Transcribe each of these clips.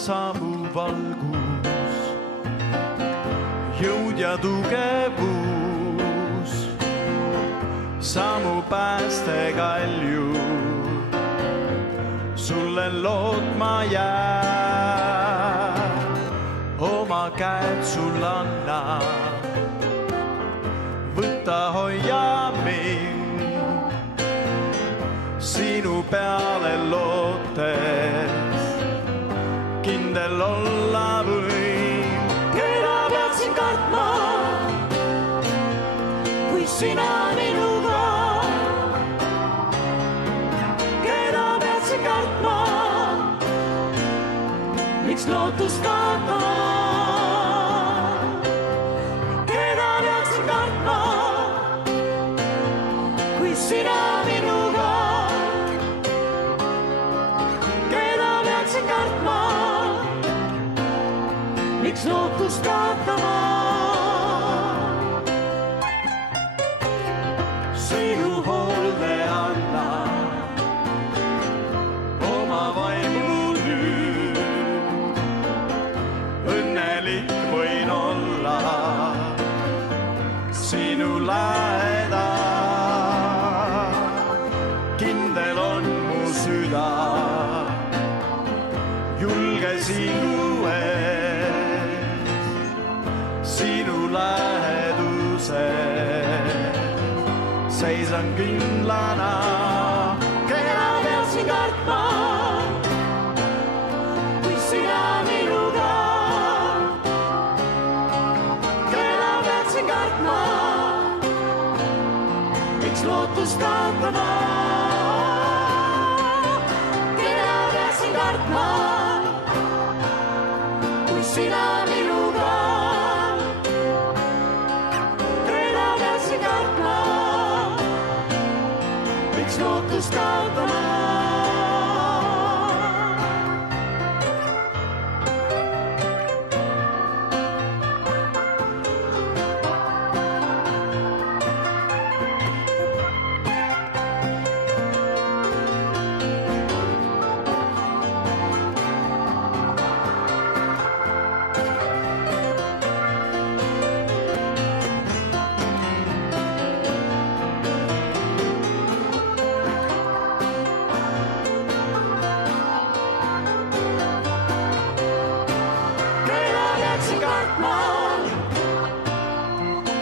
saabuv valgus, jõud ja tugevus, samu päästekalju, sulle lootma jää, oma käed sul anna, võta hoia mind, sinu peale lootes, kindel olla võin. Keda peaksin kartma, kui sina minuga? Keda peaksin kartma, miks lootust kaotama? Keda peaksin kartma, kui sina minuga? Keda peaksin kartma, miks lootust kaotama? Sinu hoolde anna oma vaimu nüüd, õnnelik võin olla sinu lähedal. Kindel on mu süda, julge sinu ees, sinu läheduses seisan kindlana. Keda peaksin kartma, kui sina minuga? Keda peaksin kartma, miks lootust kaotama? Keda peaksin kartma, kui sina minuga? Keda peaksin kartma, miks lootust kaotama?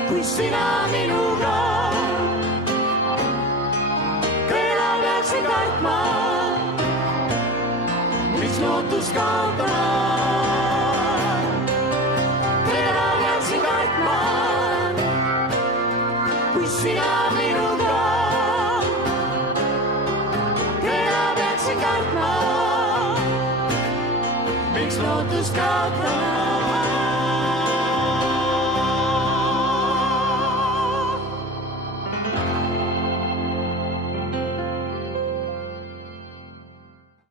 Kui sina minuga, keda peaksin kartma, miks lootust kaotama? Keda peaksin kartma, kui sina minuga? Keda peaksin kartma, miks lootust kaotama?